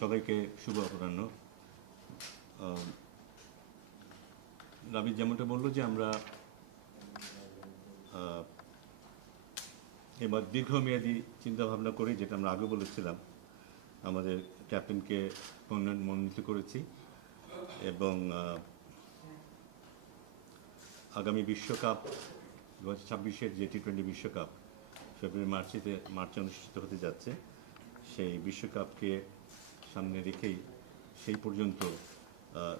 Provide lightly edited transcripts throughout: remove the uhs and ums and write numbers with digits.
সবাইকে শুভ অপরাহ্ন। রাবি যেমনটা বললো যে আমরা এবার দীর্ঘমেয়াদী চিন্তাভাবনা করি, যেটা আমরা আগে বলেছিলাম, আমাদের ক্যাপ্টেনকে মনোনীত করেছি এবং আগামী বিশ্বকাপ 2026-এর যে টি-20 বিশ্বকাপ ফেব্রুয়ারি মার্চে অনুষ্ঠিত হতে যাচ্ছে, সেই বিশ্বকাপকে সামনে রেখেই সেই পর্যন্ত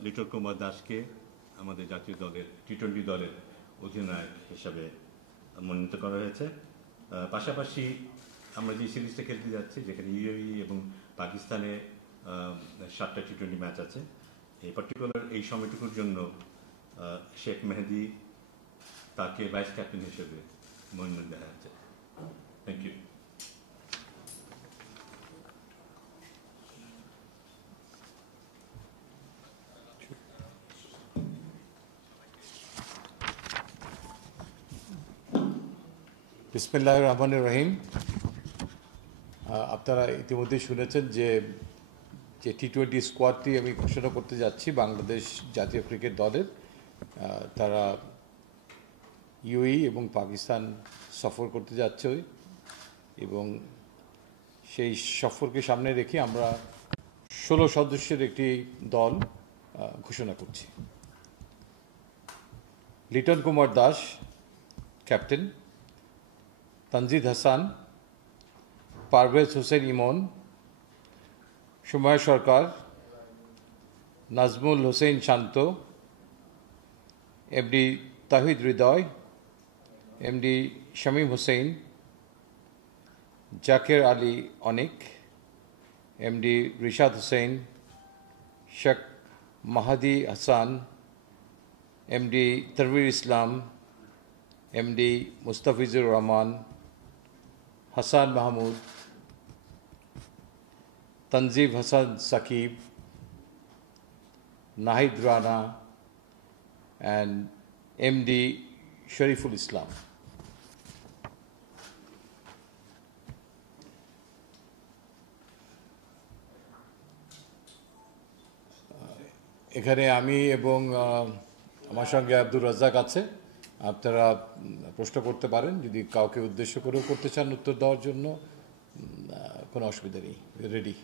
লিটন কুমার দাসকে আমাদের জাতীয় দলের টি-20 দলের অধিনায়ক হিসাবে মনোনীত করা হয়েছে। পাশাপাশি আমরা যে সিরিজটা খেলতে যাচ্ছি, যেখানে ইউএই এবং পাকিস্তানে 7টা টি-20 ম্যাচ আছে, এই পার্টিকুলার এই সময়টুকুর জন্য শেখ মেহেদী তাকে ভাইস ক্যাপ্টেন হিসেবে মনোনয়ন দেওয়া হয়েছে। Thank you. বিসমিল্লাহির রহমানির রহিম। আপনারা ইতিমধ্যে শুনেছেন যে টি-20 স্কোয়াডটি আমি ঘোষণা করতে যাচ্ছি বাংলাদেশ জাতীয় ক্রিকেট দলের। তারা ইউএই এবং পাকিস্তান সফর করতে যাচ্ছে এবং সেই সফরকে সামনে রেখে আমরা 16 সদস্যের একটি দল ঘোষণা করছি। Liton Kumar Das captain, Tanzid Hasan, Parvez Hossain Emon, Soumya Sarkar, Najmul Hossain Shanto, MD Towhid Hridoy, MD Shamim Hossain, Jaker Ali Anik, MD Rishad Hossain, Sheikh Mahedi Hasan, MD Tanvir Islam, MD Mustafizur Rahman, Hasan Mahmud, Tanzim Hasan Sakib, Nahid Rana and MD Shoriful Islam. এখানে আমি এবং আমার সঙ্গে আব্দুর রাজ্জাক আছে। আপনারা প্রশ্ন করতে পারেন, যদি কাউকে উদ্দেশ্য করেও করতে চান উত্তর দেওয়ার জন্য কোনো অসুবিধা নেই। রেডি।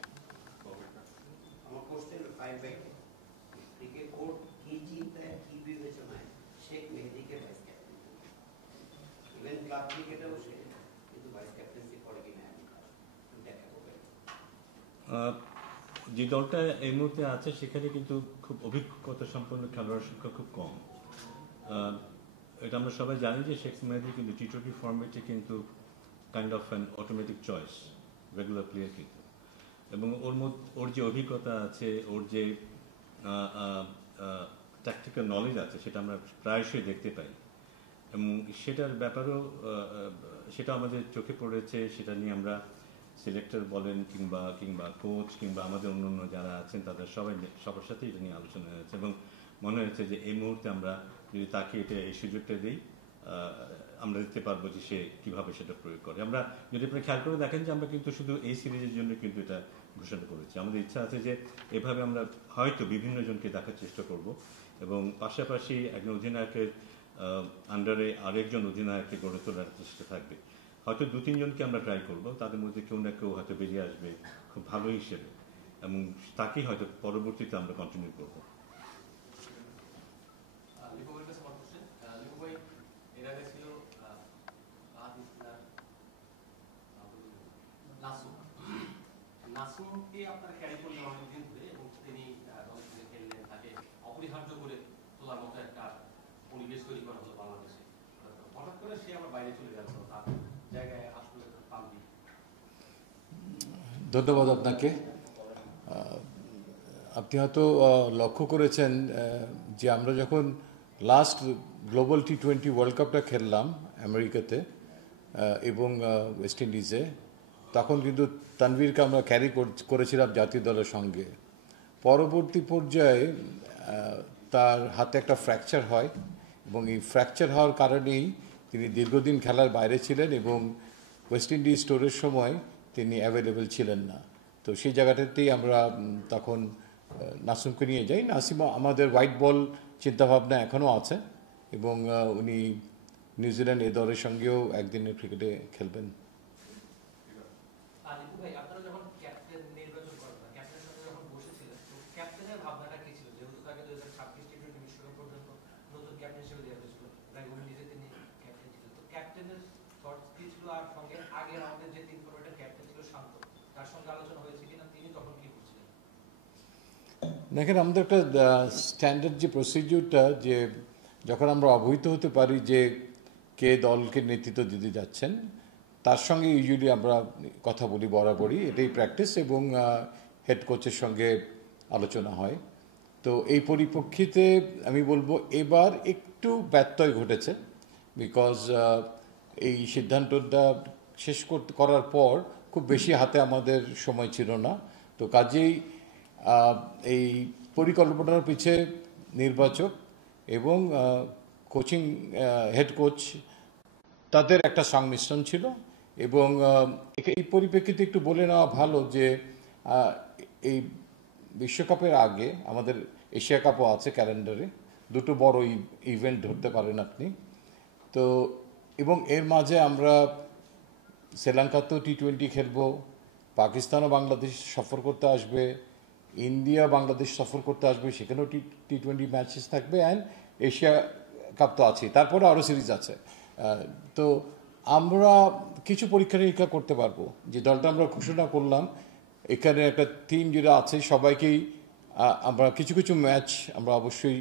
যে দলটা এই মুহূর্তে আছে সেখানে কিন্তু খুব অভিজ্ঞতা সম্পন্ন খেলোয়াড়ের সংখ্যা খুব কম। এটা আমরা সবাই জানি যে শেখ মেহেদী কিন্তু টি-20 ফর্মেটে কিন্তু kind of an automatic choice, regular player কিন্তু, এবং ওর যে অভিজ্ঞতা আছে, ওর যে ট্যাকটিক্যাল নলেজ আছে, সেটা আমরা প্রায়শই দেখতে পাই এবং সেটার ব্যাপারেও সেটা আমাদের চোখে পড়েছে। সেটা নিয়ে আমরা সিলেক্টর বলেন কিংবা কোচ কিংবা আমাদের অন্যান্য যারা আছেন তাদের সবার সাথে এটা নিয়ে আলোচনা হয়েছে এবং মনে হয়েছে যে এই মুহূর্তে আমরা যদি তাকে এই সুযোগটা দিই, আমরা দেখতে পারবো যে সে কীভাবে সেটা প্রয়োগ করে। আমরা যদি আপনি খেয়াল করে দেখেন যে আমরা কিন্তু শুধু এই সিরিজের জন্য কিন্তু এটা ঘোষণা করেছি। আমাদের ইচ্ছা আছে যে এভাবে আমরা হয়তো বিভিন্ন জনকে দেখার চেষ্টা করব এবং পাশাপাশি একজন অধিনায়কের আন্ডারে আরেকজন অধিনায়ককে গড়ে তোলার চেষ্টা থাকবে। হয়তো 2-3 জনকে আমরা ট্রাই করব, তাদের মধ্যে কেউ না কেউ হয়তো বেরিয়ে আসবে খুব ভালো হিসেবে এবং তাকেই হয়তো পরবর্তীতে আমরা কন্টিনিউ করবো। নাসুমকে আপনারা ক্যারি করলেন অনেকদিন ধরে এবং তিনি দল থেকে খেললেন, তাকে অপরিহার্য করে তোলার মতো একটা পরিবেশ তৈরি করা হলো বাংলাদেশে। হঠাৎ করে সে আবার বাইরে চলে গেল, তার জায়গায় আসলে পাল্টি। ধন্যবাদ আপনাকে। আপনি হয়তো লক্ষ্য করেছেন যে আমরা যখন লাস্ট গ্লোবাল টি-20 ওয়ার্ল্ড কাপটা খেললাম আমেরিকাতে এবং ওয়েস্ট ইন্ডিজে, তখন কিন্তু তানভীরকে আমরা ক্যারি করেছিলাম জাতীয় দলের সঙ্গে। পরবর্তী পর্যায়ে তার হাতে একটা ফ্র্যাকচার হয় এবং এই ফ্র্যাকচার হওয়ার কারণেই তিনি দীর্ঘদিন খেলার বাইরে ছিলেন এবং ওয়েস্ট ইন্ডিজ ট্যুরের সময় তিনি অ্যাভেলেবেল ছিলেন না। তো সেই জায়গাটাতেই আমরা তখন নাসিমকে নিয়ে যাই। নাসিম আমাদের হোয়াইট বল চিন্তাভাবনা এখনও আছে এবং উনি নিউজিল্যান্ড এ দলের সঙ্গেও একদিনের ক্রিকেটে খেলবেন। দীপু ভাই, আপনারা যখন ক্যাপ্টেন নির্বাচন করেন না, ক্যাপ্টেনের সাথে যখন বসেছিলেন, তো ক্যাপ্টেনের ভাবনাটা কি ছিল? যেহেতু তাকে 2026 টি-20 বিশ্বকাপ পর্যন্ত নতুন ক্যাপ্টেন হিসেবে দেওয়া হয়েছিল, প্রায় উইন্ডিজে তিনি ক্যাপ্টেন ছিলেন, তো ক্যাপ্টেনের থটস কি ছিল? আর সঙ্গে আগের আমাদের যে 3 ফরম্যাটের ক্যাপ্টেন ছিল শান্ত, তার সঙ্গে আলোচনা হয়েছে কিনা, তিনি তখন কি করছিলেন? দেখেন, আমাদের একটা স্ট্যান্ডার্ড যে প্রসিডিউরটা, যে যখন আমরা অবহিত হতে পারি যে কে দলকে নেতৃত্ব দিতে যাচ্ছেন, তার সঙ্গে ইউজুয়ালি আমরা কথা বলি বরাবরই, এটাই প্র্যাকটিস, এবং হেড কোচের সঙ্গে আলোচনা হয়। তো এই পরিপ্রেক্ষিতে আমি বলবো এবার একটু ব্যত্যয় ঘটেছে, বিকজ এই সিদ্ধান্তটা শেষ করার পর খুব বেশি হাতে আমাদের সময় ছিল না। তো কাজেই এই পরিকল্পনার পিছে নির্বাচক এবং কোচিং হেড কোচ তাদের একটা সংমিশ্রণ ছিল। এবং এই পরিপ্রেক্ষিতে একটু বলে নেওয়া ভালো যে এই বিশ্বকাপের আগে আমাদের এশিয়া কাপও আছে ক্যালেন্ডারে, দুটো বড় ইভেন্ট ধরতে পারেন আপনি। তো এবং এর মাঝে আমরা শ্রীলঙ্কাতেও টি-20 খেলবো, পাকিস্তানও বাংলাদেশ সফর করতে আসবে, ইন্ডিয়া বাংলাদেশ সফর করতে আসবে, সেখানেও টি-20 ম্যাচেস থাকবে, অ্যান্ড এশিয়া কাপ তো আছে, তারপরে আরও সিরিজ আছে। তো আমরা কিছু পরীক্ষা নিরীক্ষা করতে পারবো। যে দলটা আমরা ঘোষণা করলাম, এখানে একটা টিম যেটা আছে সবাইকেই আমরা কিছু কিছু ম্যাচ আমরা অবশ্যই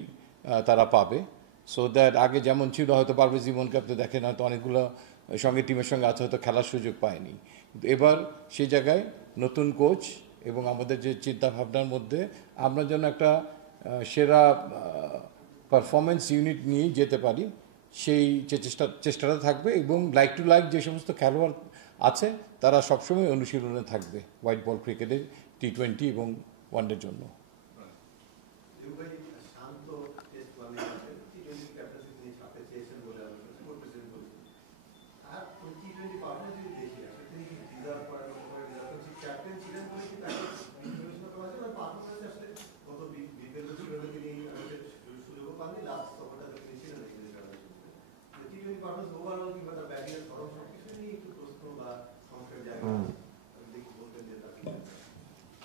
তারা পাবে, সো দ্যাট আগে যেমন ছিল হয়তো পারভেজ ইমনকে আপনি দেখেন হয়তো অনেকগুলো সঙ্গে টিমের সঙ্গে আছে, হয়তো খেলার সুযোগ পায়নি, কিন্তু এবার সেই জায়গায় নতুন কোচ এবং আমাদের যে চিন্তাভাবনার মধ্যে আমরা যেন একটা সেরা পারফরমেন্স ইউনিট নিয়ে যেতে পারি, সেই চেষ্টাটা থাকবে। এবং লাইক টু লাইক যে সমস্ত খেলোয়াড় আছে তারা সবসময় অনুশীলনে থাকবে হোয়াইট বল ক্রিকেটে টি-20 এবং ওয়ানডের জন্য।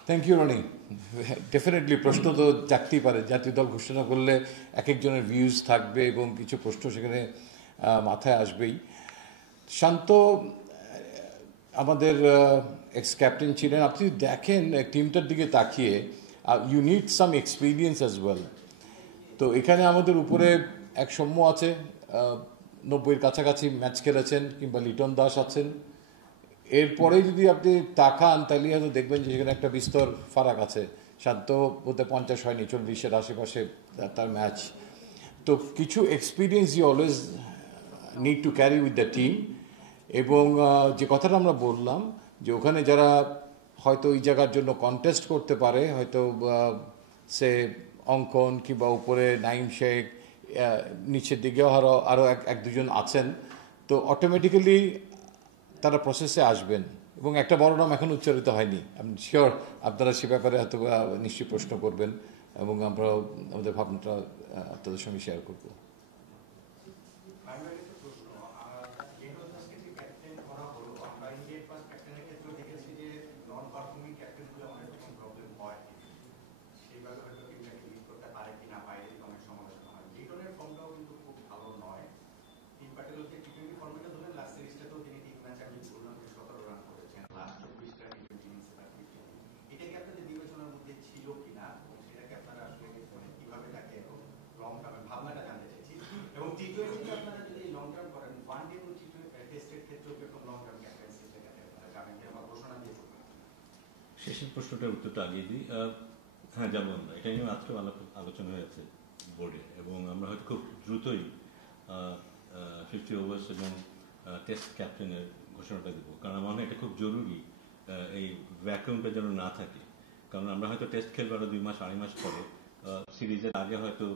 Thank you Roni. ডেফিনেটলি প্রশ্ন তো জাগতেই পারে, জাতীয় দল ঘোষণা করলে এক একজনের ভিউজ থাকবে এবং কিছু প্রশ্ন সেখানে মাথায় আসবেই। শান্ত আমাদের এক্স ক্যাপ্টেন ছিলেন। আপনি দেখেন টিমটার দিকে তাকিয়ে, you need some experience as well. তো এখানে আমাদের উপরে এক সৌম্য আছে, 90-এর কাছাকাছি ম্যাচ খেলেছেন, কিংবা লিটন দাস আছেন। এরপরে যদি আপনি তাকান তাহলে হয়তো দেখবেন যে সেখানে একটা বিস্তর ফারাক আছে। শান্ত বলতে 50 হয়নি, 40-এর আশেপাশে তার ম্যাচ। তো কিছু experience you always need to carry with the team. এবং যে কথাটা আমরা বললাম যে ওখানে যারা হয়তো ওই জায়গার জন্য কন্টেস্ট করতে পারে, হয়তো সে অঙ্কন কিংবা উপরে নাইম শেখ, নিচের দিকেও আরও এক দুজন আছেন, তো অটোমেটিক্যালি তারা প্রসেসে আসবেন। এবং একটা বড় নাম এখন উচ্চারিত হয়নি, আমি শিওর আপনারা সে ব্যাপারে হয়তো নিশ্চয়ই প্রশ্ন করবেন এবং আমরা আমাদের ভাবনাটা আপনাদের সঙ্গে শেয়ার করবো। শেষের প্রশ্নটার উত্তরটা আগিয়ে দিই। হ্যাঁ, যেমন এটা নিয়ে মাত্র আলোচনা হয়েছে বোর্ডে, এবং আমরা হয়তো খুব দ্রুতই 50 ওভার্স এবং টেস্ট ক্যাপ্টেনের ঘোষণাটা দেবো, কারণ আমার মনে হয় এটা খুব জরুরি, এই ভ্যাকুয়ামটা যেন না থাকে। কারণ আমরা হয়তো টেস্ট খেলবো আরও 2 মাস 2.5 মাস পরে, সিরিজের আগে হয়তো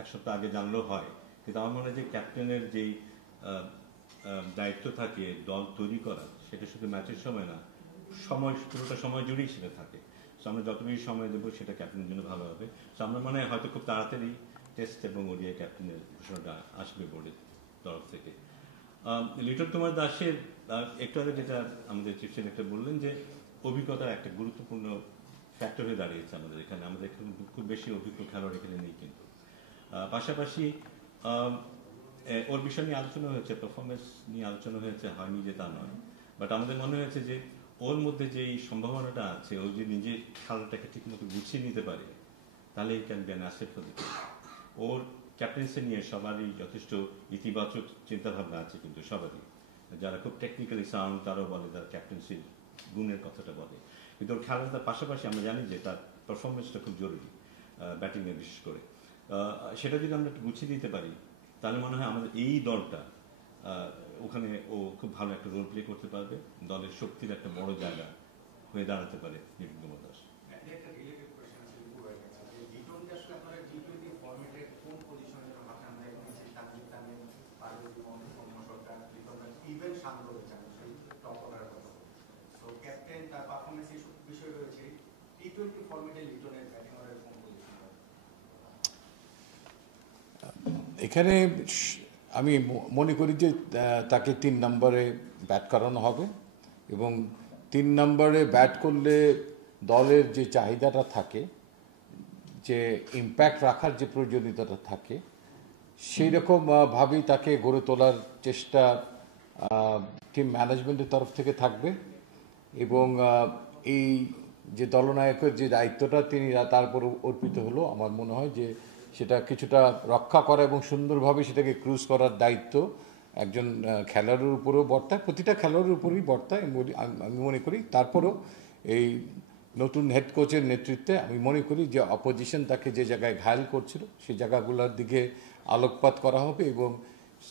1 সপ্তাহ আগে জানলেও হয়, কিন্তু আমার মনে হয় যে ক্যাপ্টেনের যেই দায়িত্ব থাকে দল তৈরি করার, সেটা শুধু ম্যাচের সময় না, পুরোটা সময় জুড়েই সেটা থাকে। সো আমরা যত বেশি সময় দেবো সেটা ক্যাপ্টেনের জন্য ভালো হবে। সো আমরা মনে হয় হয়তো খুব তাড়াতাড়ি টেস্ট এবং ওডিআই ক্যাপ্টেনের ঘোষণাটা আসবে বোর্ডের তরফ থেকে। লিটন কুমার দাসের একটু আগে যেটা আমাদের চিফ সিলেক্টর বললেন যে অভিজ্ঞতার একটা গুরুত্বপূর্ণ ফ্যাক্টর হয়ে দাঁড়িয়েছে আমাদের এখানে। আমাদের এখানে খুব বেশি অভিজ্ঞ খেলোয়াড় এখানে নেই, কিন্তু পাশাপাশি ওর বিষয় নিয়ে আলোচনা হয়েছে, পারফরমেন্স নিয়ে আলোচনা হয়েছে, হয়নি যে তা নয়, বাট আমাদের মনে হয়েছে যে ওর মধ্যে যে এই সম্ভাবনাটা আছে, ও যে নিজের খেলাটাকে ঠিকমতো গুছিয়ে নিতে পারে, তাহলে এই can be an asset for the team. Or captaincy নিয়ে সবারই যথেষ্ট ইতিবাচক চিন্তাভাবনা আছে, কিন্তু সবারই, যারা খুব টেকনিক্যালি সাউন্ড তারাও বলে, তার ক্যাপ্টেন্সির গুণের কথাটা বলে, কিন্তু ওর খেলাটার পাশাপাশি আমরা জানি যে তার পারফরমেন্সটা খুব জরুরি, ব্যাটিংয়ে বিশেষ করে। সেটা যদি আমরা গুছিয়ে দিতে পারি, তাহলে মনে হয় আমাদের এই দলটা ওখানে ও খুব ভালো একটা রোল প্লে করতে পারবে, দলের শক্তির একটা বড় জায়গা হয়ে দাঁড়াতে পারে লিটন কুমার দাস। এখানে আমি মনে করি যে তাকে 3 নম্বরে ব্যাট করানো হবে, এবং 3 নম্বরে ব্যাট করলে দলের যে চাহিদাটা থাকে, যে ইম্প্যাক্ট রাখার যে প্রয়োজনীয়তাটা থাকে, সেই রকম ভাবেই তাকে গড়ে তোলার চেষ্টা টিম ম্যানেজমেন্টের তরফ থেকে থাকবে। এবং এই যে দলনায়কের যে দায়িত্বটা তিনি তার উপর অর্পিত হলো, আমার মনে হয় যে সেটা কিছুটা রক্ষা করা এবং সুন্দরভাবে সেটাকে ক্রুজ করার দায়িত্ব একজন খেলোয়াড়ের উপরেও বর্তায়, প্রতিটা খেলোয়াড়ের উপরেই বর্তায় আমি মনে করি। তারপরেও এই নতুন হেড কোচের নেতৃত্বে আমি মনে করি যে অপোজিশন তাকে যে জায়গায় ঘায়েল করছিল সেই জায়গাগুলোর দিকে আলোকপাত করা হবে, এবং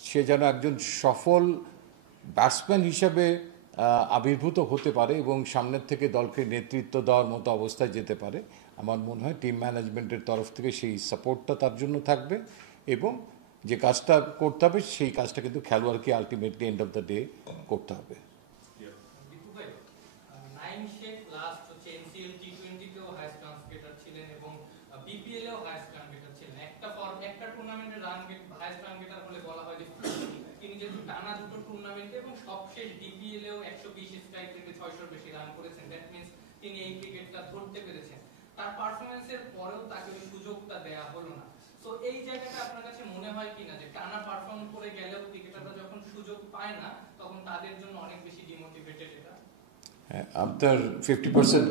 সে যেন একজন সফল ব্যাটসম্যান হিসাবে আবির্ভূত হতে পারে এবং সামনের থেকে দলকে নেতৃত্ব দেওয়ার মতো অবস্থায় যেতে পারে। আমার মনে হয় টিম ম্যানেজমেন্টের তরফ থেকে সেই সাপোর্টটা তার জন্য থাকবে, এবং যে কাজটা করতে হবে সেই কাজটা কিন্তু খেলোয়াড়কে ultimately end of the day করতে হবে। টানা দুটো টুর্নামেন্টে এবং সবশেষ ডিপিএলেও 120 স্ট্রাইক রেটে 600 বেশি রান করেছেন। দ্যাট মিন্স তিনি এই ক্রিকেটটা ধরতে পেরেছেন। তার পারফরম্যান্সের পরেও তাকে ওই সুযোগটা দেয়া হলো না। সো এই জায়গাটা আপনার কাছে মনে হয় কিনা যে টানা পারফর্ম করে গেলেও ক্রিকেটাররা যখন সুযোগ পায় না তখন তাদের জন্য অনেক বেশি ডিমোটিভেটেড? এটা আপনার 50%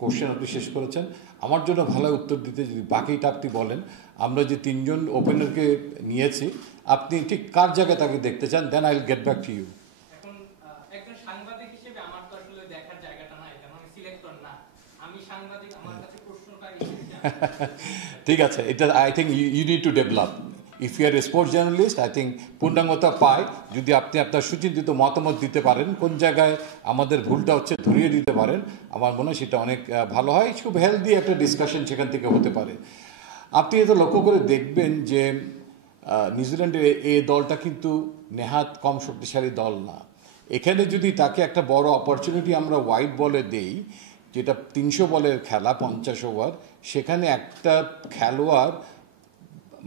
কোশ্চেন আপনি শেষ করেছেন। আমার জন্য ভালো উত্তর দিতে যদি বাকিটা আপনি বলেন, আমরা যে 3 জন ওপেনারকে নিয়েছি, আপনি ঠিক কার জায়গায় তাকে দেখতে চান, then I will get back to you. এখন একজন সাংবাদিক হিসেবে আমার তো আসলে দেখার জায়গাটা নাই, কারণ আমি সিলেক্টর না, আমি সাংবাদিক, আমার কাছে প্রশ্নটা ঠিক আছে, এটা I think you need to develop. If you are a sports journalist, I think পূর্ণাঙ্গতা পায় যদি আপনি আপনার সুচিন্তিত মতামত দিতে পারেন, কোন জায়গায় আমাদের ভুলটা হচ্ছে ধরিয়ে দিতে পারেন, আমার মনে হয় সেটা অনেক ভালো হয়। খুব হেলদি একটা ডিসকাশন সেখান থেকে হতে পারে। আপনি এটা লক্ষ্য করে দেখবেন যে নিউজিল্যান্ডের এই দলটা কিন্তু নেহাত কম শক্তিশালী দল না। এখানে যদি তাকে একটা বড় অপরচুনিটি আমরা হোয়াইট বলে দেই, যেটা 300 বলের খেলা, 50 ওভার, সেখানে একটা খেলোয়াড়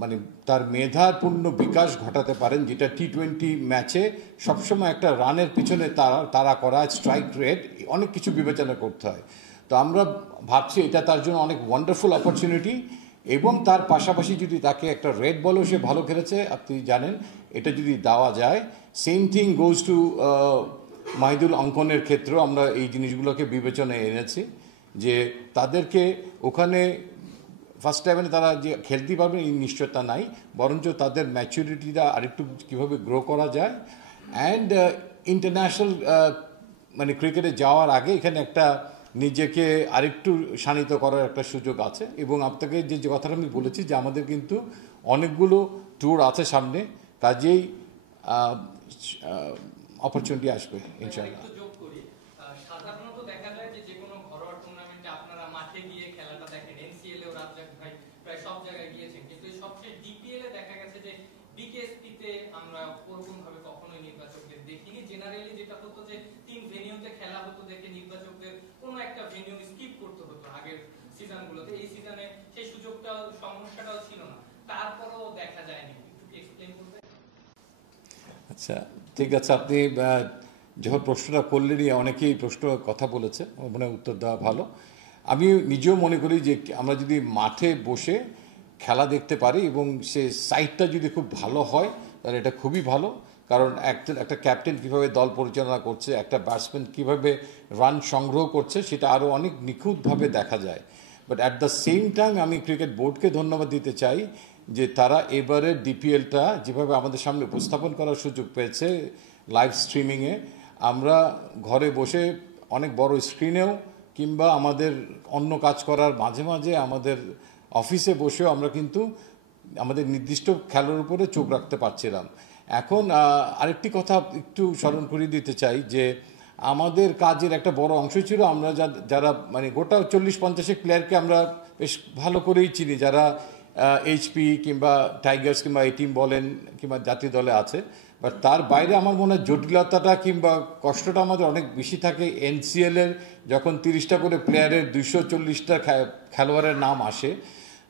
মানে তার মেধাপূর্ণ বিকাশ ঘটাতে পারেন, যেটা টি-20 ম্যাচে সবসময় একটা রানের পিছনে তারা করা, স্ট্রাইক রেট, অনেক কিছু বিবেচনা করতে হয়। তো আমরা ভাবছি এটা তার জন্য অনেক ওয়ান্ডারফুল অপরচুনিটি, এবং তার পাশাপাশি যদি তাকে একটা রেড বলও সে ভালো খেলেছে, আপনি জানেন, এটা যদি দেওয়া যায়, same thing goes to Mahidul অঙ্কনের ক্ষেত্রেও আমরা এই জিনিসগুলোকে বিবেচনায় এনেছি, যে তাদেরকে ওখানে ফার্স্ট টাইমে তারা যে খেলতে পারবে এই নিশ্চয়তা নাই, বরঞ্চ তাদের ম্যাচুরিটিটা আরেকটু কীভাবে গ্রো করা যায়, অ্যান্ড ইন্টারন্যাশনাল মানে ক্রিকেটে যাওয়ার আগে এখানে একটা নিজেকে আরেকটু শানিত করার একটা সুযোগ আছে। এবং আপনাকে যে কথাটা আমি বলেছি যে আমাদের কিন্তু অনেকগুলো ট্যুর আছে সামনে, কাজেই অপরচুনিটি আসবে ইনশাআল্লাহ। সাধারণত দেখা যায় যে কোনো ঘরোয়া টুর্নামেন্টে আপনারা মাঠে গিয়ে খেলাটা দেখেন, এনসিএলএও রাজ্জাক ভাই প্রায় সব জায়গায় গিয়েছেন, কিন্তু সবচেয়ে ডিপিএল এ দেখা গেছে যে বিকেএসপিতে আমরা ওরকম ভাবে কখনোই নির্বাচকদের দেখিনি। জেনারেলি যেটা হতো যে 3 ভেন্যুতে খেলা হতো দেখে নির্বাচকদের কোনো একটা ভেন্যু স্কিপ করতে হতো আগের সিজনগুলোতে। এই সিজনে সেই সুযোগটাও সমস্যাটাও ছিল না, তারপরেও দেখা যায়নি। একটু এক্সপ্লেইন করবে? আচ্ছা, ঠিক আছে, আপনি যখন প্রশ্নটা করলেনই অনেকেই প্রশ্ন কথা বলেছে, আমার মনে হয় উত্তর দেওয়া ভালো। আমি নিজেও মনে করি যে আমরা যদি মাঠে বসে খেলা দেখতে পারি এবং সে সাইটটা যদি খুব ভালো হয় তাহলে এটা খুবই ভালো। কারণ একটা ক্যাপ্টেন কীভাবে দল পরিচালনা করছে, একটা ব্যাটসম্যান কীভাবে রান সংগ্রহ করছে, সেটা আরও অনেক নিখুঁতভাবে দেখা যায়। But at the same time আমি ক্রিকেট বোর্ডকে ধন্যবাদ দিতে চাই যে তারা এবারের ডিপিএলটা যেভাবে আমাদের সামনে উপস্থাপন করার সুযোগ পেয়েছে লাইভ স্ট্রিমিংয়ে, আমরা ঘরে বসে অনেক বড় স্ক্রিনেও কিংবা আমাদের অন্য কাজ করার মাঝে মাঝে আমাদের অফিসে বসেও আমরা কিন্তু আমাদের নির্দিষ্ট খেলার উপরে চোখ রাখতে পারছিলাম। এখন আরেকটি কথা একটু স্মরণ করিয়ে দিতে চাই যে আমাদের কাজের একটা বড় অংশ ছিল আমরা যারা মানে গোটা 40-50 প্লেয়ারকে আমরা বেশ ভালো করেই চিনি, যারা এইচপি কিংবা টাইগার্স কিংবা এই টিম বলেন কিংবা জাতীয় দলে আছে। বাট তার বাইরে আমার মনে হয় জটিলতাটা কিংবা কষ্টটা আমাদের অনেক বেশি থাকে এনসিএলের যখন 30টা করে প্লেয়ারের 240টা খেলোয়াড়ের নাম আসে।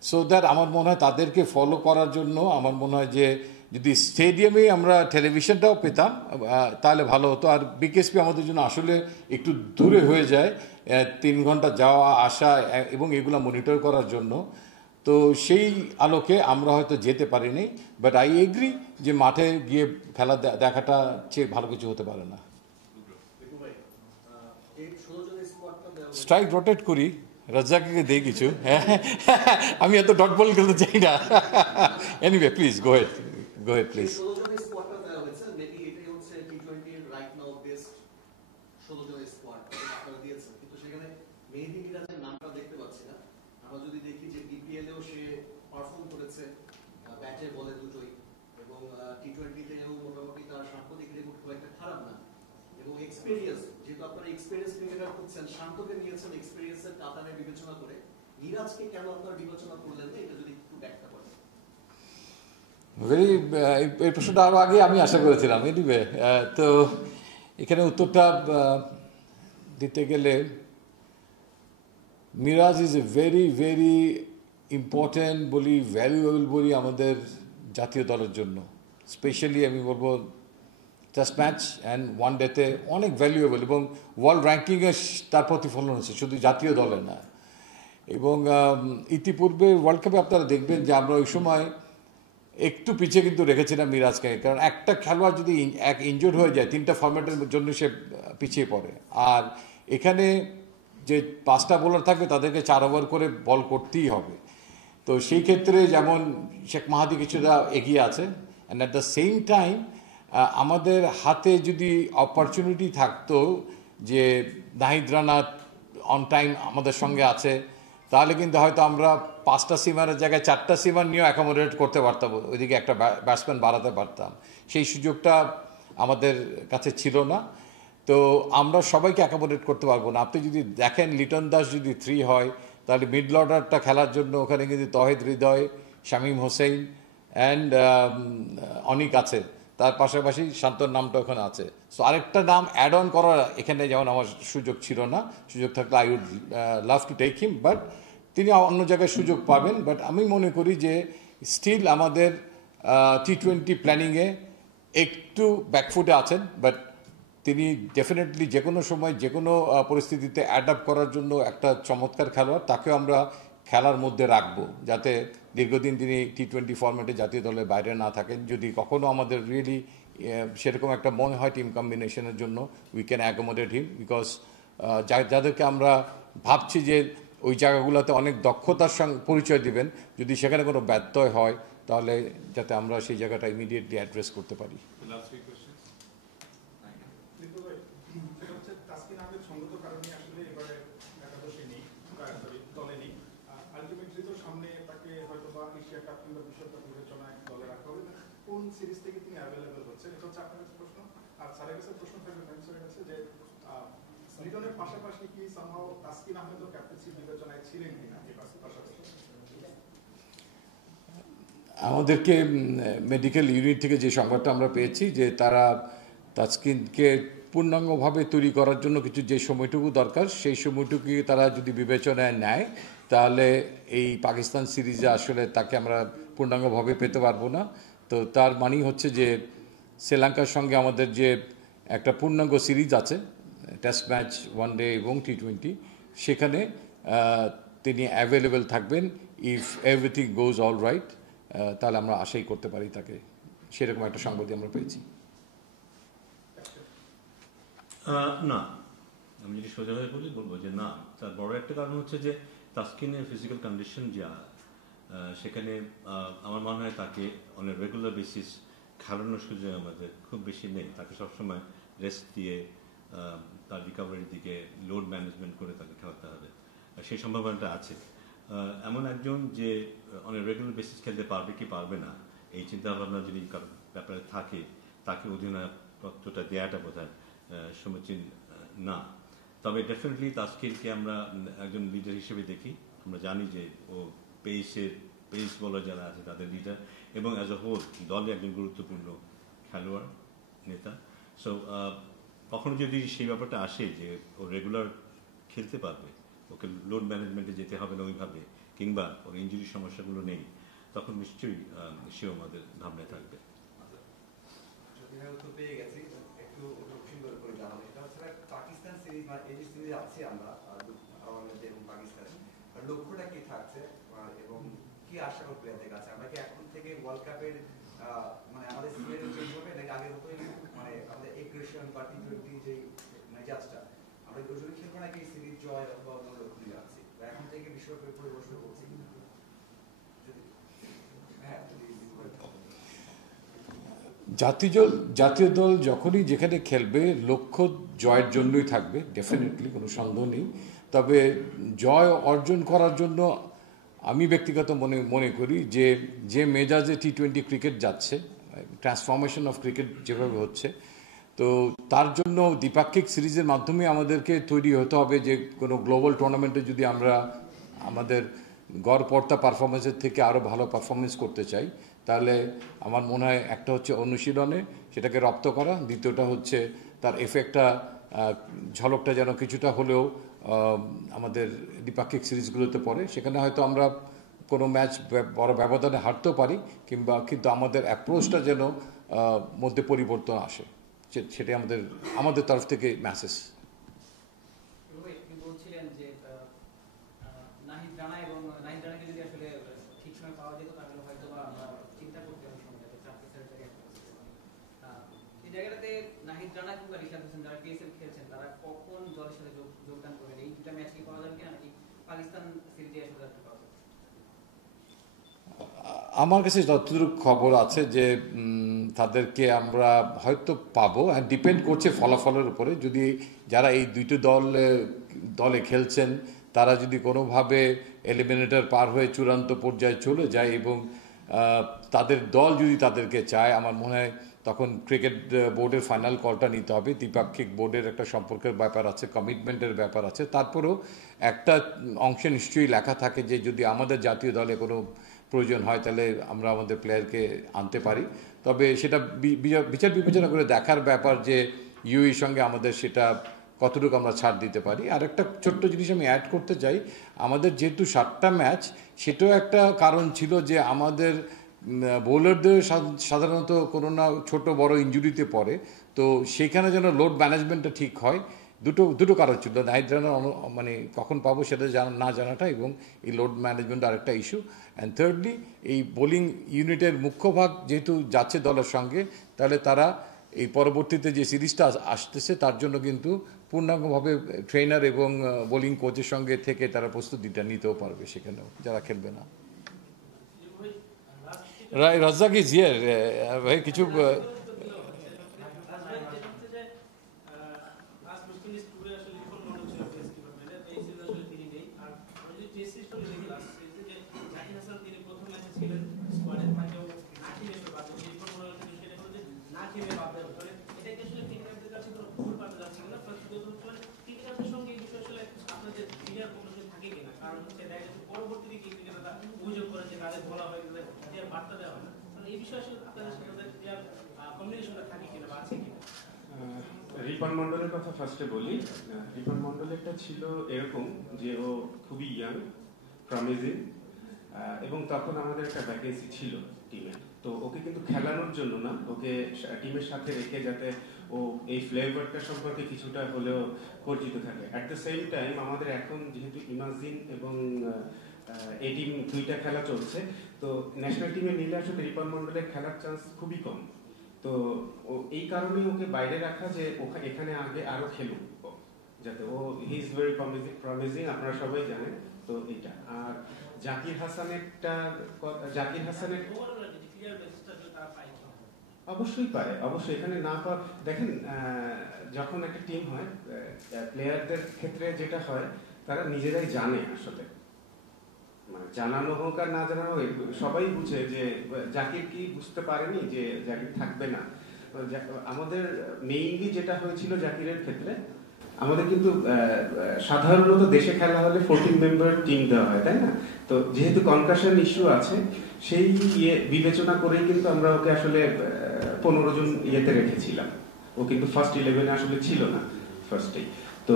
সো দ্যাট আমার মনে হয় তাদেরকে ফলো করার জন্য আমার মনে হয় যে যদি স্টেডিয়ামে আমরা টেলিভিশনটাও পেতাম তাহলে ভালো হতো। আর বিকেএসপি আমাদের জন্য আসলে একটু দূরে হয়ে যায়, 3 ঘন্টা যাওয়া আসা এবং এগুলো মনিটর করার জন্য। তো সেই আলোকে আমরা হয়তো যেতে পারিনি, বাট আই এগ্রি যে মাঠে গিয়ে খেলা দেখাটা চেয়ে ভালো কিছু হতে পারে না। স্ট্রাইক রোটেট করি, রাজ্জাককে দেই কিছু। আমি এত ডট বল খেলতে চাই না। Anyway please go head please. আমরা যদি দেখি যে বিপিএলেও সে পারফর্ম করেছে ব্যাটে বলে দুটোই, এবং টি20তেও মোটামুটি তার সাম্প্রতিক রেকর্ড খুব একটা খারাপ না। এবং এক্সপেরিয়েন্স, যেহেতু আপনারা এক্সপেরিয়েন্স ক্রিকেটার করছেন, শান্তকে নিয়েছেন এক্সপেরিয়েন্সের কাতারে বিবেচনা করে, মিরাজকে কেন আপনারা বিবেচনা করলেন না, এটা যদি একটু ব্যাখ্যা করেন। এই প্রশ্নটা আরও আগে আমি আশা করেছিলাম। এনিওয়ে তো এখানে উত্তরটা দিতে গেলে Miraz is a very very important বলি, ভ্যালুয়েবল বলি আমাদের জাতীয় দলের জন্য। স্পেশালি আমি বলবো টেস্ট ম্যাচ অ্যান্ড ওয়ান ডেতে অনেক ভ্যালুয়েবল, এবং ওয়ার্ল্ড র্যাঙ্কিংয়ে তার প্রতিফলন হচ্ছে, শুধু জাতীয় দলে না। এবং ইতিপূর্বে ওয়ার্ল্ড কাপে আপনারা দেখবেন যে আমরা ওই সময় একটু পিছিয়ে কিন্তু রেখেছিলাম মিরাজকে, কারণ একটা খেলোয়াড় যদি ইনজোর্ড হয়ে যায় 3টা ফরম্যাটের জন্য সে পিছিয়ে পড়ে। আর এখানে যে 5টা বোলার থাকবে তাদেরকে 4 ওভার করে বল করতেই হবে। তো সেই ক্ষেত্রে যেমন শেখ মাহাদি কিছুটা এগিয়ে আছে, and at the same time আমাদের হাতে যদি অপরচুনিটি থাকতো যে নাহিদ রানা অন টাইম আমাদের সঙ্গে আছে, তাহলে কিন্তু হয়তো আমরা 5টা সিমারের জায়গায় 4টা সিমার নিয়েও অ্যাকোমোডেট করতে পারতাম, ওইদিকে একটা ব্যাটসম্যান বাড়াতে পারতাম। সেই সুযোগটা আমাদের কাছে ছিল না। তো আমরা সবাইকে অ্যাকোমোডেট করতে পারবো না। আপনি যদি দেখেন লিটন দাস যদি 3 হয়, তাহলে মিডল অর্ডারটা খেলার জন্য ওখানে কিন্তু তহিদ হৃদয়, শামীম হোসেন অ্যান্ড অনিক আছে, তার পাশাপাশি শান্তর নামটা ওখানে আছে। সো আরেকটা নাম অ্যাড অন করার এখানে যেমন আমার সুযোগ ছিল না, সুযোগ থাকলে I would love to take him, but তিনি অন্য জায়গায় সুযোগ পাবেন। বাট আমি মনে করি যে স্টিল আমাদের টি20 প্ল্যানিংয়ে একটু ব্যাকফুটে আছেন, বাট তিনি ডেফিনেটলি যে কোনো সময় যে কোনো পরিস্থিতিতে অ্যাডাপ্ট করার জন্য একটা চমৎকার খেলোয়াড়। তাকেও আমরা খেলার মধ্যে রাখবো, যাতে দীর্ঘদিন তিনি টি20 ফরম্যাটে জাতীয় দলের বাইরে না থাকেন। যদি কখনো আমাদের রিয়েলি সেরকম একটা মনে হয় টিম কম্বিনেশনের জন্য, we can accommodate him, because যাদেরকে আমরা ভাবছি যে ওই জায়গাগুলোতে অনেক দক্ষতার সঙ্গে পরিচয় দিবেন, যদি সেখানে কোনো ব্যত্যয় হয় তাহলে যাতে আমরা সেই জায়গাটা ইমিডিয়েটলি অ্যাড্রেস করতে পারি। কোন সিরিজ থেকে তিনি অ্যাভেলেবল হচ্ছেন, এটা হচ্ছে আপনার কাছে প্রশ্ন। আর স্যারের কাছে প্রশ্ন থাকবে ফ্যান্সের কাছে যে লিটনের পাশাপাশি কি সামহাও তাসকিন আহমেদও ক্যাপ্টেন্সি বিবেচনায় ছিলেন কিনা এই পাশাপাশি? আমাদেরকে মেডিকেল ইউনিট থেকে যে সংবাদটা আমরা পেয়েছি যে তাসকিনকে পূর্ণাঙ্গভাবে তৈরি করার জন্য কিছু যে সময়টুকু দরকার সেই সময়টুকু তারা যদি বিবেচনায় নেয় তাহলে এই পাকিস্তান সিরিজে আসলে তাকে আমরা পূর্ণাঙ্গভাবে পেতে পারবো না। তো তার মানেই হচ্ছে যে শ্রীলঙ্কার সঙ্গে আমাদের যে একটা পূর্ণাঙ্গ সিরিজ আছে, টেস্ট ম্যাচ, ওয়ান ডে এবং টি20, সেখানে তিনি অ্যাভেলেবেল থাকবেন if everything goes all right. তাহলে আমরা আশাই করতে পারি তাকে, সেরকম একটা সংবাদই আমরা পেয়েছি। না, আমি যদি সোজাভাবে বলবো যে না, তার বড় একটা কারণ হচ্ছে যে তাসকিনের ফিজিক্যাল কন্ডিশন যা, সেখানে আমার মনে হয় তাকে অন এ রেগুলার বেসিস খেলানোর সুযোগ আমাদের খুব বেশি নেই। তাকে সবসময় রেস্ট দিয়ে তার রিকভারির দিকে লোড ম্যানেজমেন্ট করে তাকে খেলাতে হবে, সেই সম্ভাবনাটা আছে। এমন একজন যে অন এ রেগুলার বেসিস খেলতে পারবে কি পারবে না, এই চিন্তাভাবনা যদি কারোর ব্যাপারে থাকে, তাকে অধিনায়কত্বটা দেওয়াটা বোধহয় সমীচীন না। তবে ডেফিনেটলি তাসকিনকে আমরা একজন লিডার হিসেবে দেখি। আমরা জানি যে ও পেস বলার যারা আছে তাদের লিডার, এবং অ্যাজ এ হোল দলে একজন গুরুত্বপূর্ণ খেলোয়াড়, নেতা। সো কখনো যদি সেই ব্যাপারটা আসে যে ও রেগুলার খেলতে পারবে, ওকে লোড ম্যানেজমেন্টে যেতে হবে না ওইভাবে, কিংবা ওর ইঞ্জুরির সমস্যাগুলো নেই, তখন নিশ্চয়ই সেও আমাদের ভাবনায় থাকবে। পেয়ে গেছি একটু সুন্দর করে জানাবো। এটা হচ্ছে পাকিস্তান সিরিজ, মানে এই যে সিরিজ আছে আমরা এবং পাকিস্তান, লক্ষ্যটা কি থাকছে এবং কি আশা করি প্লেয়ারদের কাছে? আমরা কি এখন থেকে ওয়ার্ল্ড কাপের মানে আমাদের সিরিজের চেঞ্জ হবে, নাকি আগের মতোই মানে আমাদের এগ্রেশন বা টি20 যে মেজাজটা আমরা ওই জন্য খেলবো, নাকি সিরিজ জয় অথবা অন্য লক্ষ্য নিয়ে আসছি, এখন থেকে বিশ্বকাপের পরিবেশনা করছি? হ্যাঁ, জাতীয় দল যখনই যেখানে খেলবে লক্ষ্য জয়ের জন্যই থাকবে, ডেফিনেটলি, কোনো সন্দেহ নেই। তবে জয় অর্জন করার জন্য আমি ব্যক্তিগত মনে করি যে মেজাজে টি20 ক্রিকেট যাচ্ছে, ট্রান্সফরমেশন অফ ক্রিকেট যেভাবে হচ্ছে, তো তার জন্য দ্বিপাক্ষিক সিরিজের মাধ্যমে আমাদেরকে তৈরি হতে হবে যে কোনো গ্লোবাল টুর্নামেন্টে যদি আমরা আমাদের গড়পড়তা পারফরমেন্সের থেকে আরও ভালো পারফরমেন্স করতে চাই, তাহলে আমার মনে হয় একটা হচ্ছে অনুশীলনে সেটাকে রপ্ত করা, দ্বিতীয়টা হচ্ছে তার এফেক্টটা, ঝলকটা যেন কিছুটা হলেও আমাদের দ্বিপাক্ষিক সিরিজগুলোতে পড়ে। সেখানে হয়তো আমরা কোনো ম্যাচ বড় ব্যবধানে হারতেও পারি, কিন্তু আমাদের অ্যাপ্রোচটা যেন মধ্যে পরিবর্তন আসে, সেটাই আমাদের তরফ থেকে মেসেজ। বলছিলেন যে নাহিদ রানা এবং নাহিদ রানাকে যদি আসলে ঠিক সময় পাওয়া যেত তাহলে হয়তো বা আমরা চিন্তা করতে হবে সময়টাতে এই জায়গাটাতে নাহিদ রানা কিংবা রিশাদ হোসেন যারা পিএসএল খেলছেন তারা কখন দলের সাথে যোগদান করবেন? এই দুটা ম্যাচ কি পাওয়া যাবে কিনা, নাকি পাকিস্তান সিরিজে আসলে পাওয়া যাবে? আমার কাছে যতটুকু খবর আছে যে তাদেরকে আমরা হয়তো পাবো, আর ডিপেন্ড করছে ফলাফলের উপরে। যদি যারা এই দুটো দলে খেলছেন তারা যদি কোনোভাবে এলিমিনেটর পার হয়ে চূড়ান্ত পর্যায়ে চলে যায় এবং তাদের দল যদি তাদেরকে চায়, আমার মনে হয় তখন ক্রিকেট বোর্ডের ফাইনাল কলটা নিতে হবে। দ্বিপাক্ষিক বোর্ডের একটা সম্পর্কের ব্যাপার আছে, কমিটমেন্টের ব্যাপার আছে। তারপরেও একটা অংশে নিশ্চয়ই লেখা থাকে যে যদি আমাদের জাতীয় দলে কোনো প্রয়োজন হয় তাহলে আমরা আমাদের প্লেয়ারকে আনতে পারি। তবে সেটা বিচার বিবেচনা করে দেখার ব্যাপার যে ইউএর সঙ্গে আমাদের সেটা কতটুকু আমরা ছাড় দিতে পারি। আর একটা ছোট্ট জিনিস আমি অ্যাড করতে চাই, আমাদের যেহেতু 7টা ম্যাচ, সেটাও একটা কারণ ছিল যে আমাদের বোলারদের সাধারণত কোনো না ছোট বড় ইনজুরিতে পড়ে, তো সেখানে যেন লোড ম্যানেজমেন্টটা ঠিক হয়। দুটো কারণ ছিল, নাহিদ রানা মানে কখন পাবো সেটা না জানাটা, এবং এই লোড ম্যানেজমেন্ট আরেকটা ইস্যু। অ্যান্ড থার্ডলি এই বোলিং ইউনিটের মুখ্য ভাগ যেহেতু যাচ্ছে দলের সঙ্গে, তাহলে তারা এই পরবর্তীতে যে সিরিজটা আসতেছে তার জন্য কিন্তু পূর্ণাঙ্গভাবে ট্রেনার এবং বোলিং কোচের সঙ্গে থেকে তারা প্রস্তুতিটা নিতেও পারবে সেখানেও, যারা খেলবে না। রাজ্জাক ইজ হিয়ার, ভাই কিছু রিপন মন্ডলের কথা ফার্স্টে বলি। রিপন মন্ডলেরটা ছিল এরকম যে ও খুবই ইয়াং, প্রমিজিং, এবং তখন আমাদের একটা ভ্যাকেন্সি ছিল টিমে। তো ওকে কিন্তু খেলানোর জন্য না, ওকে টিমের সাথে রেখে যাতে ও এই ফ্লেভারটা সম্পর্কে কিছুটা হলেও পরিচিত থাকে। অ্যাট দ্য সেম টাইম আমাদের এখন যেহেতু ইমাজিন এবং এই টিম দুইটা খেলা চলছে, তো ন্যাশনাল টিমে নিলে আসলে রিপন মন্ডলের খেলার চান্স খুবই কম। তো এই কারণে ওকে বাইরে রাখা যে এখানে আগে আরো খেলুক, যাতে ও হি ইজ ভেরি প্রমিজিং, আপনারা সবাই জানেন। তো এটা আর জাকির হাসানের অবশ্যই পারে, অবশ্যই এখানে না পাওয়া। দেখেন, যখন একটা টিম হয়, প্লেয়ারদের ক্ষেত্রে যেটা হয় তারা নিজেরাই জানে, আসলে মানে জানানো হোক আর না জানানো হোক সবাই বুঝে যে জাকির কি বুঝতে পারেনি যে জাকির থাকবে না। আমাদের মেইনলি যেটা হয়েছিল জাকিরের ক্ষেত্রে, আমাদের কিন্তু সাধারণত দেশে খেলা হলে 14 মেম্বার টিম দেওয়া হয়, তাই না? তো যেহেতু কনকাশন ইস্যু আছে, সেই বিবেচনা করেই কিন্তু আমরা ওকে আসলে 15 জন ইয়েতে রেখেছিলাম। ও কিন্তু ফার্স্ট 11-এ আসলে ছিল না ফার্স্টেই। তো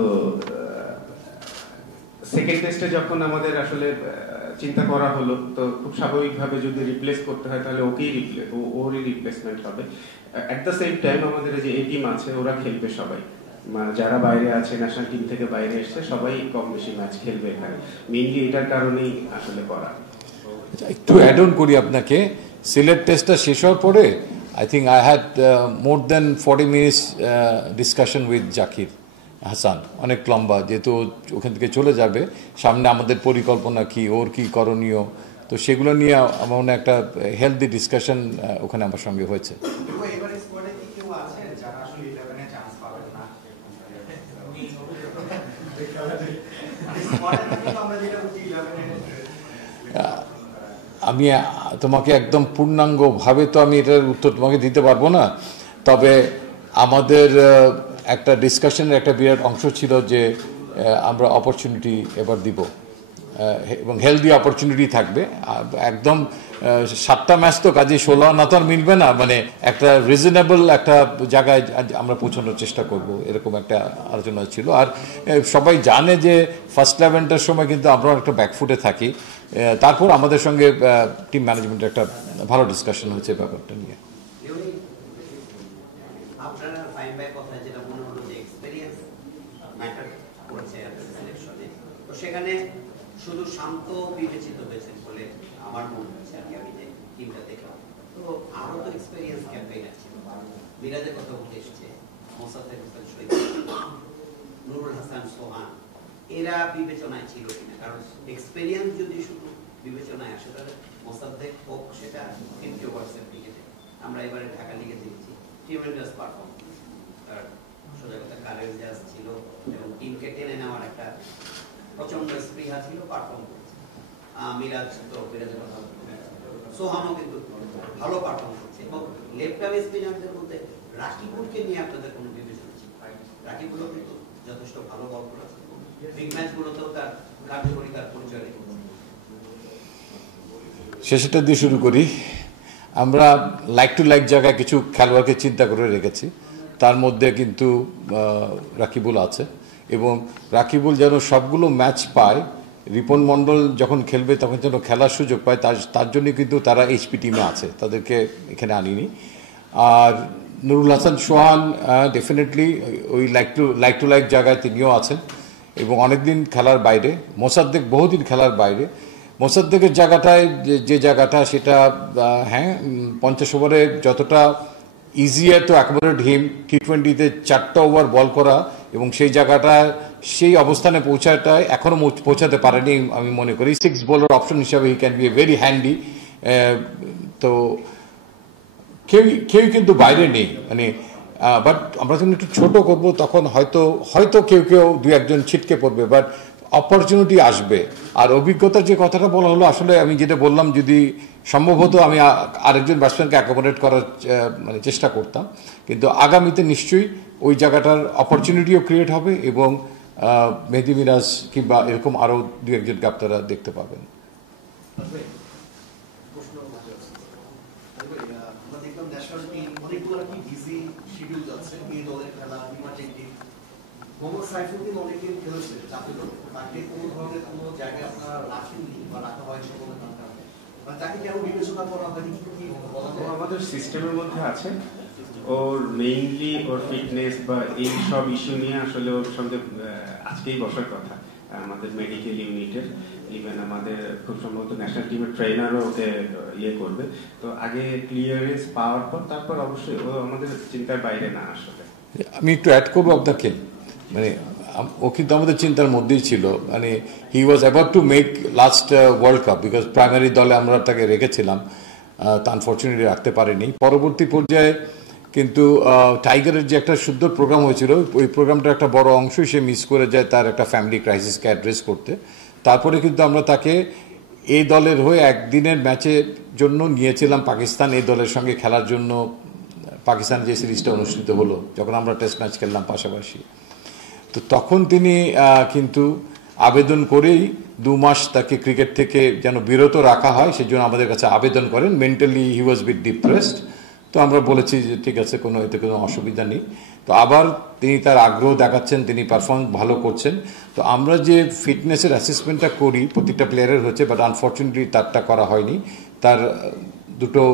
সেকেন্ড টেস্টে যখন আমাদের আসলে চিন্তা করা হলো, তো খুব স্বাভাবিকভাবে যদি রিপ্লেস করতে হয় তাহলে ওরই রিপ্লেসমেন্ট হবে। অ্যাট দ্য সেম টাইম আমাদের যে এই টিম আছে ওরা খেলবে সবাই, যারা বাইরে আছে ন্যাশনাল টিম থেকে বাইরে এসছে সবাই কম বেশি ম্যাচ খেলবে এখানে। মেইনলি এটার কারণেই আসলে করা। একটু অ্যাড অন করি আপনাকে, সিলেট টেস্টটা শেষ হওয়ার পরে I think I had more than 40 minutes discussion with Zakir Hasan, অনেক লম্বা, যেহেতু ওখান থেকে চলে যাবে, সামনে আমাদের পরিকল্পনা কি, ওর কি করণীয়, তো সেগুলো নিয়ে আমার মনে একটা হেলদি ডিসকাশন ওখানে আমার সঙ্গে হয়েছে। আমি তোমাকে একদম পূর্ণাঙ্গভাবে তো আমি এটার উত্তর তোমাকে দিতে পারবো না, তবে আমাদের একটা ডিসকাশনের একটা বিরাট অংশ ছিল যে আমরা অপরচুনিটি এবার দিব এবং হেলদি অপরচুনিটি থাকবে। একদম 7টা ম্যাচ তো কাজে 16 আনা তো আর মিলবে না, মানে একটা রিজনেবল একটা জায়গায় আমরা পৌঁছানোর চেষ্টা করব, এরকম একটা আলোচনা ছিল। আর সবাই জানে যে ফার্স্ট 11টার সময় কিন্তু আমরা একটা ব্যাকফুটে থাকি। তারপর আমাদের সঙ্গে টিম ম্যানেজমেন্টের একটা ভালো ডিসকাশন হয়েছে ব্যাপারটা নিয়ে। সেখানে শুধু শান্ত বিবেচিত হয়েছে বলে আমার মনে হচ্ছে, আমি যে টিমটা দেখলাম। তো আরো তো এক্সপেরিয়েন্স ক্যাম্পেইন আছে, মিরাজের কথা উঠে এসছে, মোসাদ্দেক হোসেন শহীদ, নুরুল হাসান সোহান, এরা বিবেচনায় ছিল কিনা? কারণ এক্সপেরিয়েন্স যদি শুধু বিবেচনায় আসে তাহলে মোসাদ্দেক হোক সেটা 50 ওভার্সের ক্রিকেটে, আমরা এবারে ঢাকা লিগে দেখেছি ট্রিমেন্ডাস পারফর্ম, তার সোজা কথা কারেঞ্জাস ছিল এবং টিমকে টেনে নেওয়ার একটা প্রচন্ড স্পৃহা ছিল, পারফর্ম করেছে। মিরাজ তো মিরাজের কথা, সোহানও কিন্তু ভালো পারফর্ম করছে। এবং লেফট আর্ম স্পিনারদের মধ্যে রাকিবুলকে নিয়ে আপনাদের কোনো বিবেচনা ছিল? রাকিবুলও কিন্তু যথেষ্ট ভালো বল করেছে, বিগ ম্যাচগুলোতেও তার কার্যকরিতার পরিচয় রেখেছে। শেষটা দিয়ে শুরু করি। আমরা লাইক টু লাইক জায়গায় কিছু খেলোয়াড়কে চিন্তা করে রেখেছি, তার মধ্যে কিন্তু রাকিবুল আছে এবং রাকিবুল যেন সবগুলো ম্যাচ পায়। রিপন মণ্ডল যখন খেলবে তখন যেন খেলার সুযোগ পায়, তার জন্য কিন্তু তারা এইচপি টিমে আছে, তাদেরকে এখানে আনিনি। আর নুরুল হাসান সোহান ডেফিনেটলি ওই লাইক টু লাইক জায়গায় তিনিও আছেন এবং অনেকদিন খেলার বাইরে। মোসাদ্দেক বহুদিন খেলার বাইরে। মোসাদ্দেকের জায়গাটায় যে জায়গাটা সেটা হ্যাঁ 50 ওভারে যতটা ইজিয়ার টু অ্যাকোমোডেট হিম, টি20তে 4টা ওভার বল করা এবং সেই জায়গাটায় সেই অবস্থানে পৌঁছাটায় এখনও পৌঁছাতে পারেনি আমি মনে করি। 6 বোলার অপশন হিসাবে হি can B a very handy. তো কেউ কিন্তু বাইরে নেই, মানে বাট আমরা যখন একটু ছোটো করবো তখন হয়তো কেউ 2-1 ছিটকে পড়বে, বাট অপরচুনিটি আসবে। আর অভিজ্ঞতার যে কথাটা বলা হলো, আসলে আমি যেটা বললাম, যদি সম্ভবত আমি আরেকজন ব্যাটসম্যানকে অ্যাকোমোডেট করার মানে চেষ্টা করতাম, কিন্তু আগামীতে নিশ্চয়ই ওই জায়গাটার অপরচুনিটিও ক্রিয়েট হবে এবং মেহেদী মিরাজ কিংবা এরকম আরও 2-1 আপনারা দেখতে পাবেন। আমরা দেখলাম ন্যাশনাল টিম অনেকগুলো কি বিজি শিডিউল যাচ্ছে, এই দলের খেলা, ইমার্জিং টিম। মোহাম্মদ সাইফুদ্দিন অনেকদিন খেলেছে জাতীয় দলে, তাকে কোনো ধরনের কোনো জায়গায় আপনারা রাখেননি বা রাখা হয়নি কোনো কারণে, মানে তাকে কেন বিবেচনা করা হয়নি কি বলা যায়? আমাদের সিস্টেমের মধ্যে আছে, ওর মেইনলি ওর ফিটনেস বা এই সব ইস্যু নিয়ে আসলে ওর সঙ্গে আজকেই বসার কথা আমাদের মেডিকেল ইউনিটের, ইভেন আমাদের খুব সম্ভবত ন্যাশনাল টিমের ট্রেনারও ওকে ইয়ে করবে। তো আগে ক্লিয়ারেন্স পাওয়ার পর তারপর অবশ্যই ও আমাদের চিন্তার বাইরে না আসলে। আমি একটু অ্যাড করবো আপনাকে, মানে ও কিন্তু আমাদের চিন্তার মধ্যেই ছিল, মানে he was about to make last world cup, because primary দলে আমরা তাকে রেখেছিলাম, তা আনফর্চুনেটলি রাখতে পারিনি। পরবর্তী পর্যায়ে কিন্তু টাইগারের যে একটা সুন্দর প্রোগ্রাম হয়েছিল, ওই প্রোগ্রামটার একটা বড় অংশই সে মিস করে যায় তার একটা ফ্যামিলি ক্রাইসিসকে অ্যাড্রেস করতে। তারপরে কিন্তু আমরা তাকে এই দলের হয়ে একদিনের ম্যাচের জন্য নিয়েছিলাম পাকিস্তান, এই দলের সঙ্গে খেলার জন্য। পাকিস্তান যে সিরিজটা অনুষ্ঠিত হলো, যখন আমরা টেস্ট ম্যাচ খেললাম পাশাপাশি, তো তখন তিনি কিন্তু আবেদন করেই 2 মাস তাকে ক্রিকেট থেকে যেন বিরত রাখা হয় সেজন্য আমাদের কাছে আবেদন করেন। Mentally he was bit depressed. তো আমরা বলেছি যে ঠিক আছে, এতে কোনো অসুবিধা নেই। তো আবার তিনি তার আগ্রহ দেখাচ্ছেন, তিনি পারফর্ম ভালো করছেন। তো আমরা যে ফিটনেসের অ্যাসেসমেন্টটা করি প্রতিটা প্লেয়ারের হচ্ছে, বাট আনফর্চুনেটলি তারটা করা হয়নি। তার 2টো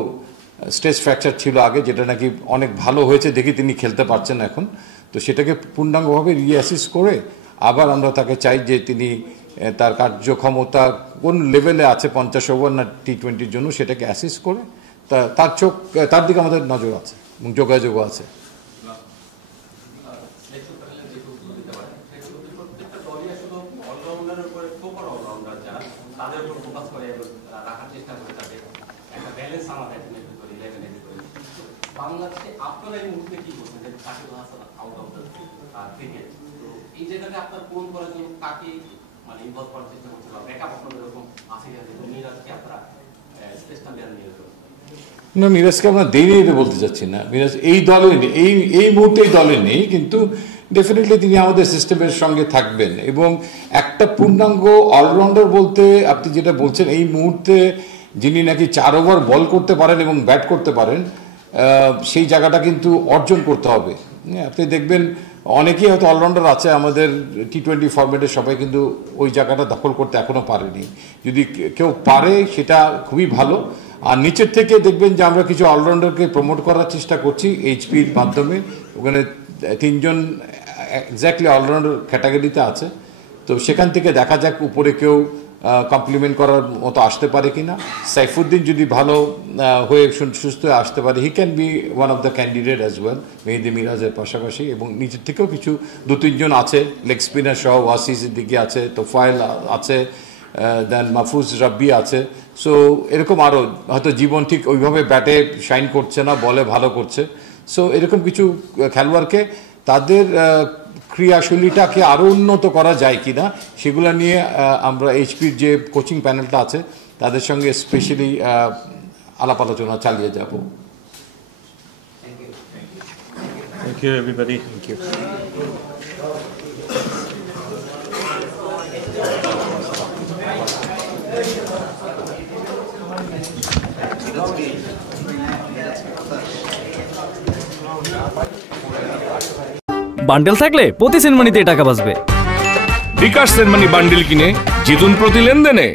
স্ট্রেস ফ্র্যাকচার ছিল আগে, যেটা নাকি অনেক ভালো হয়েছে দেখি তিনি খেলতে পারছেন এখন। তো সেটাকে পূর্ণাঙ্গভাবে রিঅ্যাসেস করে আবার আমরা তাকে চাই যে তিনি তার কার্যক্ষমতা কোন লেভেলে আছে 50 ওভার না টি20-র জন্য, সেটাকে অ্যাসেস করে তার দিকে আমাদের নজর আছে এবং যোগাযোগও আছে। বাংলাদেশে আপনারা এই মুহূর্তে কি করছেন, যে Sakib Al Hasan out of the cricket, তো এই জায়গাতে আপনার পূরণ করার জন্য কাকে মানে ইনভলভ করার চেষ্টা করছেন বা ব্যাকআপ আপনাদের এরকম আছে কিনা, যে মিরাজকে আপনারা স্পেসটা দেওয়ার নিয়ে না, মিরাজকে আমরা দেইনি এটা বলতে চাচ্ছি না। মিরাজ এই দলে নেই, এই মুহূর্তে এই দলে নেই, কিন্তু ডেফিনেটলি তিনি আমাদের সিস্টেমের সঙ্গে থাকবেন। এবং একটা পূর্ণাঙ্গ অলরাউন্ডার বলতে আপনি যেটা বলছেন, এই মুহূর্তে যিনি নাকি 4 ওভার বল করতে পারেন এবং ব্যাট করতে পারেন, সেই জায়গাটা কিন্তু অর্জন করতে হবে। আপনি দেখবেন অনেকেই হয়তো অলরাউন্ডার আছে আমাদের টি20 ফরম্যাটে, সবাই কিন্তু ওই জায়গাটা দখল করতে এখনো পারেনি। যদি কেউ পারে সেটা খুবই ভালো। আর নিচের থেকে দেখবেন যে আমরা কিছু অলরাউন্ডারকে প্রমোট করার চেষ্টা করছি এইচপির মাধ্যমে। ওখানে 3 জন এক্স্যাক্টলি অলরাউন্ডার ক্যাটাগরিতে আছে। তো সেখান থেকে দেখা যাক উপরে কেউ কমপ্লিমেন্ট করার মতো আসতে পারে কিনা। সাইফুদ্দিন যদি ভালো হয়ে সুস্থ হয়ে আসতে পারে, he can be one of the candidate as well, Mehedi মিরাজের পাশাপাশি। এবং নিচের থেকেও কিছু 2-3 জন আছে, লেগ স্পিনার সহ ওয়াসি সিদ্দিকী আছে, তোফায়েল আছে, দেন মাহফুজ রাব্বি আছে। সো এরকম আরও হয়তো জীবন ঠিক ওইভাবে ব্যাটে শাইন করছে না, বলে ভালো করছে। সো এরকম কিছু খেলোয়াড়কে তাদের ক্রিয়াশৈলীটাকে আরও উন্নত করা যায় কিনা সেগুলো নিয়ে আমরা এইচপির যে কোচিং প্যানেলটা আছে তাদের সঙ্গে স্পেশালি আলাপ আলোচনা চালিয়ে যাব। Thank you everybody. Thank you. Bundle থাকলে প্রতি সেনমানিতে টাকা বাঁচবে। বিকাশ সেনমানি বান্ডেল কিনে জিতুন প্রতি লেনদেনে।